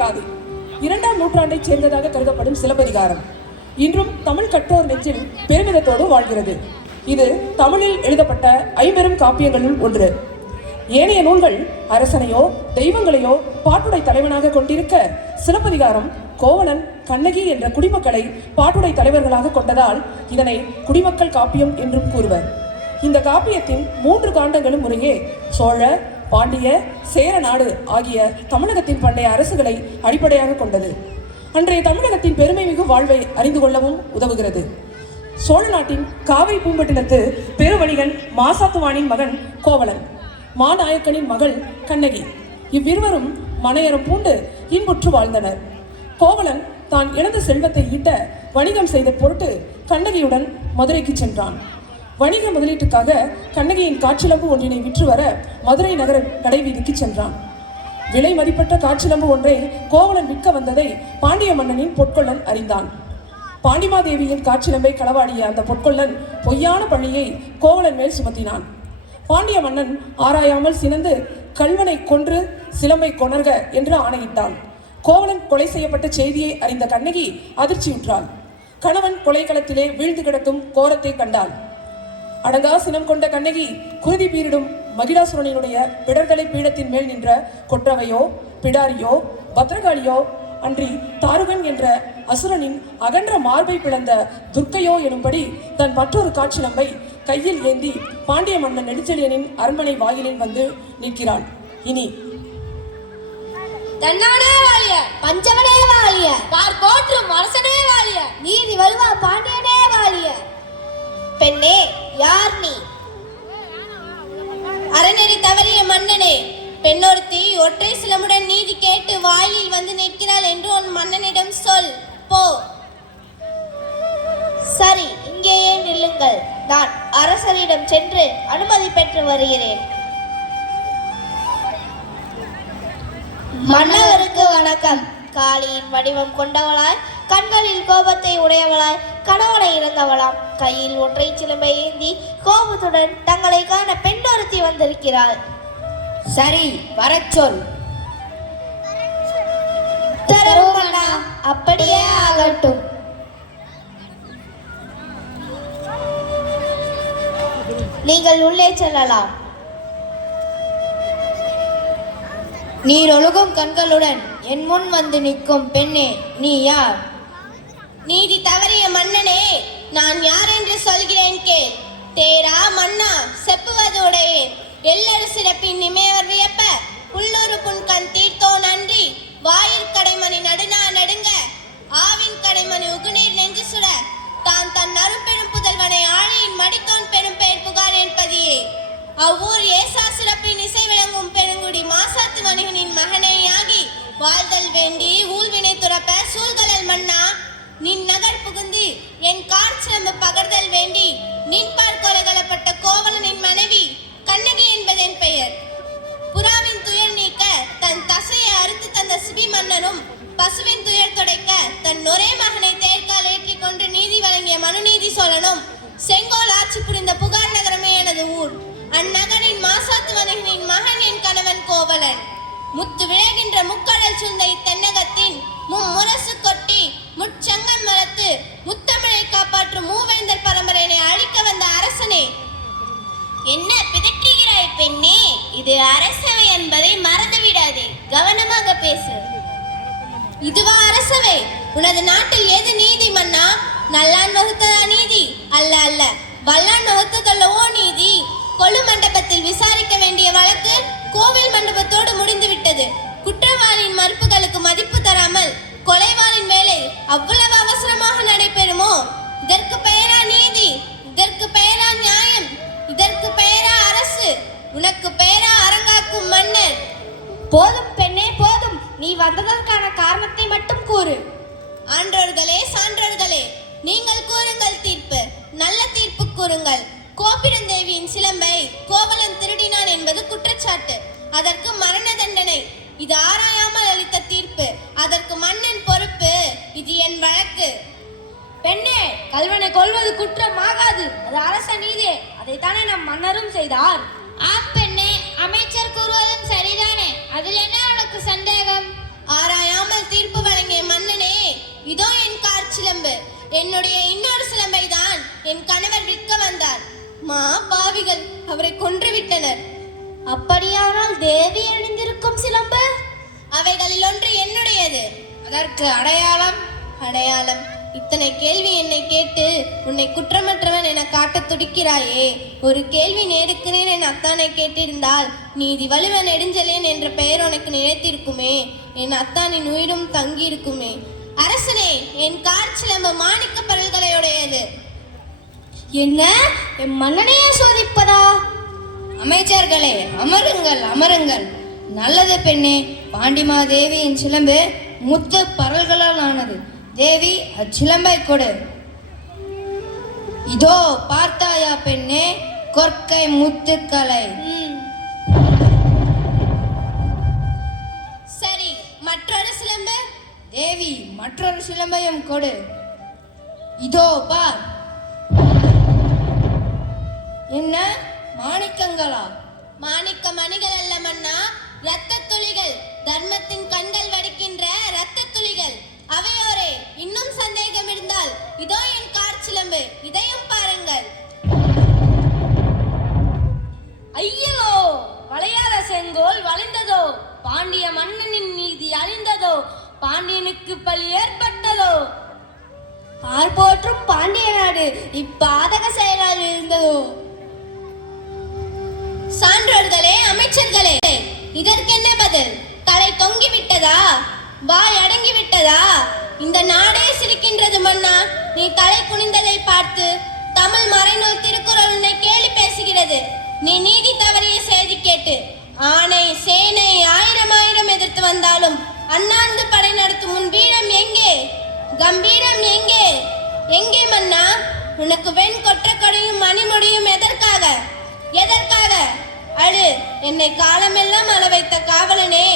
காதை 2ஆம் நூற்றாண்டைச் சேர்ந்ததாக கருதப்படும் சிலப்பதிகாரம் இன்றும் தமிழ் கற்றோர் நெஞ்சில் பெருமிதத்தோடு வாழ்கிறது. இது தமிழில் எழுதப்பட்ட 50 காப்பியங்களுள் ஒன்று. ஏனைய நூல்கள் அரசனையோ தெய்வங்களையோ பாட்டுடை தலைவனாக கொண்டிருக்க, சிலப்பதிகாரம் கோவலன் கண்ணகி என்ற குடிமக்களை பாட்டுடை தலைவர்களாக கொண்டதால் இதனை குடிமக்கள் காப்பியம் என்றும் கூறுவர். இந்த காப்பியத்தின் 3 காண்டங்களும் முறையே சோழ, பாண்டிய, சேர நாடு ஆகிய தமிழகத்தின் பண்டைய அரசுகளை அடிப்படையாக கொண்டது. அன்றைய தமிழகத்தின் பெருமை மிகு வாழ்வை அறிந்து கொள்ளவும் உதவுகிறது. சோழ நாட்டின் காவிரி பூம்பட்டினத்து பெருவணிகன் மாசாத்துவானின் மகன் கோவலன், மாநாயக்கனின் மகள் கண்ணகி. இவ்விருவரும் மனையறம் பூண்டு இன்புற்று வாழ்ந்தனர். கோவலன் தான் இழந்த செல்வத்தை ஈட்ட வணிகம் செய்த பொருட்டு கண்ணகியுடன் மதுரைக்கு சென்றான். வணிக முதலீட்டுக்காக கண்ணகியின் காற்றிலம்பு ஒன்றினை விற்று வர மதுரை நகர கடைவீதிக்கு சென்றான். விலை மதிப்பற்ற காற்றிலம்பு ஒன்றை கோவலன் விற்க வந்ததை பாண்டிய மன்னனின் பொற்கொள்ளன் அறிந்தான். பாண்டிமாதேவியின் காற்றிலம்பை களவாடிய அந்த பொற்கொள்ளன் பொய்யான பழியை கோவலன் மேல் சுமத்தினான். பாண்டிய மன்னன் ஆராயாமல் சினந்து கல்வனை கொன்று சிலம்பை கொணர்க என்று ஆணையிட்டான். கோவலன் கொலை செய்யப்பட்ட செய்தியை அறிந்த கண்ணகி அதிர்ச்சியுற்றாள். கணவன் கொலைக்களத்திலே வீழ்ந்து கிடக்கும் கோரத்தை கண்டாள். அடங்கா சினம் கொண்ட கண்ணகி குருதி பீரிடும் மகிழாசுரனினுடைய பிடர்தலை பீடத்தின் மேல் நின்ற கொற்றவையோ பிடாரியோ பத்ரகாளியோ அன்றி தாருகன் என்ற அசுரனின் அகன்ற மார்பை பிளந்த துர்க்கையோ எனும்படி தன் மற்றொரு காற்றிலம்பை கையில் ஏந்தி பாண்டிய மன்னன் நெடுஞ்செழியனின் அரண்மனை வாயிலில் வந்து நிற்கிறாள். இனி தன்னானே வாழிய, பஞ்சவனே வாழிய, பார் போற்றும் அரசனே வாழிய, நீதி வருவா பாண்டியனே வாழிய. பெண்ணே, யார் நீ? அறநெறி தவறிய மன்னனே, பெண்ணொருத்தி ஒற்றை சிலமுடன் நீதி கேட்டு வாயிலில் வந்து நிற்கிறாள் என்று உன் மன்னனிடம் சொல். போ. சரி, இங்கேயே நில்லுங்கள். நான் அரசரிடம் சென்று அனுமதி பெற்று வருகிறேன். மன்னவருக்கு வணக்கம். காளியின் வடிவம் கொண்டவளாய், கண்களில் கோபத்தை உடையவளாய், கணவனை இழந்தவளாம், கையில் ஒற்றை சிலம்பை ஏந்தி கோபத்துடன் தங்களை காண பெண்ணொருத்தி வந்திருக்கிறாள். சரி, வரச் சொல். தருமண்ணா, அப்படியே ஆகட்டும். நீங்கள் உள்ளே செல்லலாம். நீரொழுகும் கண்களுடன் என் முன் வந்து நிற்கும் பெண்ணே, நீ யார்? நீதி தவறிய மன்னனே, நான் யார் என்று சொல்கிறேன் கேள். தேரா மன்னா, செப்புவது உடையேன். எல்லரு சிறப்பின் நிமையவர் வியப்ப, உள்ளூரு புன்கண் தீர்த்தோ நன்றி. வாயில் கடைமணி நடுநா நடுங்க, ஆவின் கடைமணி உகுநீர் நெஞ்சு சுட, தான் தன் அரும்பெரும் புதல்வனை ஆழியின் மடித்தோன் பெரும் பெயர் புகார் என்பதியே. அவ்வூர் ஏசா சிறப்பின் இசை விளங்கும் பெருங்குடி மாசாத்து வணிகனின் மகனேயாகி வாழ்தல் வேண்டி ஊழ்வினை துறப்ப சூழ்கலல் மன்னா, நின் நகர் புகுந்து என் கார் சிலம்பு பகர்தல் வேண்டி நின்பார் கொலைகளப்பட்ட கோவலனின் மனைவி கண்ணகி என்பதன் பெயர். புறாவின் துயர் நீக்க தன் தசையை அறுத்து தந்த சிபி மன்னனும், பசுவின் துயர் துடைக்க தன் ஒரே மகனை தேர்கால் ஏற்றிக் கொண்டு நீதி வழங்கிய மனுநீதி சோழனும், செங்கோல் ஆட்சி புரிந்த புகார் நகரமே எனது ஊர். அந்நகரின் மாசாத்து வணிகனின் மகன் என் கணவன் கோவலன். முத்து விளைகின்ற முக்கடல் சுந்த இத்தென்னகத்தின் மும்முரசு கொட்டி முச்சங்கம் மரத்து முத்தமிழை காப்பாற்றும் மூவேந்தர் பரம்பரையினை அழிக்க வந்த அரசனே. என்ன பிதற்றுகிறாய் பெண்ணே? இது அரசவை என்பதை மறந்து விடாதே. கவனமாக பேசு. இதுவா அரசவை? உனது நாட்டில் ஏது நீதி மன்னா? நல்லான் வகுத்ததா நீதி? அல்ல அல்ல, வல்லான் வகுத்ததல்லவோ நீதி. கொலு மண்டபத்தில் விசாரிக்க வேண்டிய வழக்கு கோவில் மண்டபத்தோடு முடிந்து விட்டது. குற்றவாளியின் மறுப்புகளுக்கு மதிப்பு தராமல் கொலைவாளின் வேலை அவ்வளவு அவசரமாக நடைபெறுமோ? இதற்கு பெயரா நீதி? இதற்கு பெயரா நியாயம்? இதற்கு பெயரா அரசு? உனக்கு பெயரா அரங்காக்கும் மன்னர்? போதும் பெண்ணே, போதும். நீ வந்ததற்கான காரணத்தை மட்டும் கூறு. ஆன்றோர்களே, சான்றோர்களே, நீங்கள் கூறுங்கள் தீர்ப்பு. நல்ல தீர்ப்பு கூறுங்கள். கோபிரந்தேவியின் சிலம்பை கோவலன் திருடினான் என்பது குற்றச்சாட்டு. அதற்கு மரண தண்டனை. இது ஆராயாமல் அளித்த தீர்ப்பு. அதற்கு மன்னன் பொறுப்பு. இது என் வழக்கு. பெண்ணே, கல்வனை கொல்வது குற்றம் ஆகாது. அது அரச நீதியே. அதைத்தானே நம் மன்னரும் செய்தார். பெண்ணே, அமைச்சர் கூறுவதும் சரிதானே. அதில் என்ன உனக்கு சந்தேகம்? ஆராயாமல் சிலம்பு. என்னுடைய இன்னொரு சிலம்பை தான் என் கணவர் விற்க வந்தார். மா பாவிகள் அவரை கொன்று விட்டனர். அப்படியானால் தேவி அணிந்திருக்கும் சிலம்பு? அவைகளில் ஒன்று என்னுடையது. அதற்கு அடையாளம்? அடையாளம்? இத்தனை கேள்வி என்னை கேட்டு உன்னை குற்றமற்றவன் என காட்ட துடிக்கிறாயே. ஒரு கேள்வி நேருக்கு நேர் என் அத்தானை கேட்டிருந்தால் நீதி வலுவ நெடுஞ்சலேன் என்ற பெயர் உனக்கு நினைத்திருக்குமே. என் அத்தானின் உயிரும் தங்கி இருக்குமே. அரசனே, என் கார் சிலம்பு மாணிக்க பரல்களையுடையது. என்ன, என் மன்னனையே சோதிப்பதா? அமைச்சர்களே, அமருங்கள் அமருங்கள். நல்லது பெண்ணே. பாண்டிமாதேவியின் சிலம்பு முத்து பரல்களால் ஆனது. தேவி, அச்சிலம்பை கொடு. இதோ பார்த்தாயா பெண்ணே, கொற்கை முத்துக்களை. சரி, மற்றொரு சிலம்பு? தேவி, மற்றொரு சிலம்பையும் கொடு. இதோ பார். என்ன, மாணிக்கங்களா? மாணிக்க மணிகள் அல்ல மன்னா, இரத்த துளிகள். தர்மத்தின் கண்கள் வடிக்கின்ற இரத்த துளிகள். அவையோரே, இன்னும் சந்தேகம் இருந்தால் இதோ என் கார் சிலம்பு, இதையும் பாருங்கள். ஐயோ, வளையாத செங்கோல் வளைந்ததோ, பாண்டிய மன்னனின் நீதி அழிந்ததோ, பாண்டியனுக்கு பழி ஏற்பட்டதோ, ஆர் போற்றும் பாண்டிய நாடு இப்பாதக செயலால் இருந்ததோ. சான்றோர்களே, அமைச்சர்களே, இதற்கென்ன பதில்? தலை தொங்கி விட்டதா? வாய் அடங்கி விட்டதா? இந்த நாடே சிரிக்கின்றது மன்னா. நீ தலை குனிந்ததை பார்த்து தமிழ் மறைநூல் திருக்குறள் உன்னை கேலி பேசுகிறது. நீ நீதி தவறிய செய்தி கேட்டு ஆணை சேனை ஆயிரம் எதிர்த்து வந்தாலும் அண்ணாந்து படை நடத்தும் உன் வீரம் எங்கே? கம்பீரம் எங்கே? எங்கே மன்னா? உனக்கு வெண் கொற்ற கொடையும் மணிமுடியும் எதற்காக? எதற்காக? அழு, என்னை காலமெல்லாம் அழ வைத்த காவலனே,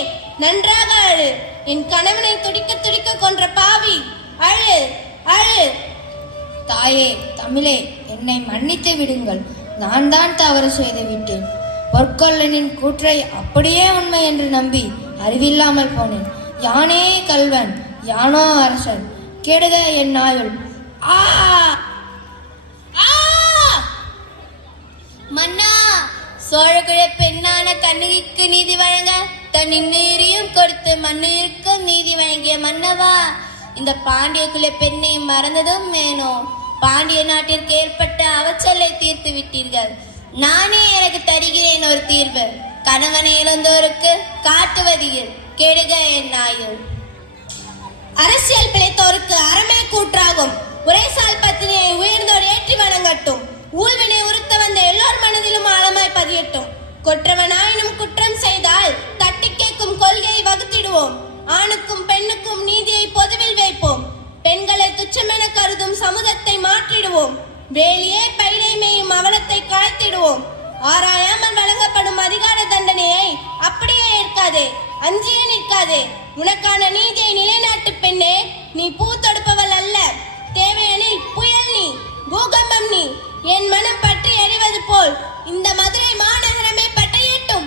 நன்றாக அழு. என் கணவனை துடிக்க துடிக்க கொன்ற பாவி, அழு அழு. தாயே, தமிழே, என்னை மன்னித்து விடுங்கள். நான் தான் தவறு செய்து விட்டேன். பொற்கொல்லனின் கூற்றை அப்படியே உண்மை என்று நம்பி அறிவில்லாமல் போனேன். யானே கல்வன், யானோ அரசன். கெடுக என் ஆயுள். ஆ மன்னா, சோழகுல பெண்ணான கண்ணகிக்கு நீதி வழங்க தன் இன்னுயிரையும் கொடுத்து மண்ணுயிருக்கும் நீதி வழங்கிய மன்னவா, இந்த பாண்டிய குல பெண்ணை மறந்ததும் வேணோ. பாண்டிய நாட்டிற்கு ஏற்பட்ட அவச்சலை தீர்த்து விட்டீர்கள். நானே எனக்கு தருகிறேன் ஒரு தீர்வு. கணவனை இழந்தோருக்கு காட்டுவதில் கெடுக என் ஆயுள். அரசியல் பிழைத்தோருக்கு அறமே கூற்றாகும். உரைசால் பத்தினியை உயர்ந்தோர் ஏற்றி வணங்கட்டும். ஊழ்வினை உறுத்த வந்த எல்லோர் மனதிலும் ஆழமாய் பதியட்டும். கொற்றவனாயினும் குற்றம் செய்தால் தட்டி கேட்கும் கொள்கையை வகுத்திடுவோம். ஆணுக்கும் பெண்ணுக்கும் நீதியை பொதுவில் வைப்போம். பெண்களை துச்சமென கருதும் சமூகத்தை மாற்றிடுவோம். வேலியே பயிரை மேயும் அவலத்தை களைத்திடுவோம். ஆராயாமல் வழங்கப்படும் அதிகார தண்டனையை அப்படியே ஏற்காதே, அஞ்சியே நிற்காதே. உனக்கான நீதியை நிலைநாட்டு பெண்ணே. நீ பூ தொடுப்பவள் அல்ல. தேவையெனில் புயல் நீ, பூகம்பம் நீ. என் மனம் பற்றி எறிவது போல் இந்த மதுரை மாநகரமே பட்டையட்டும்.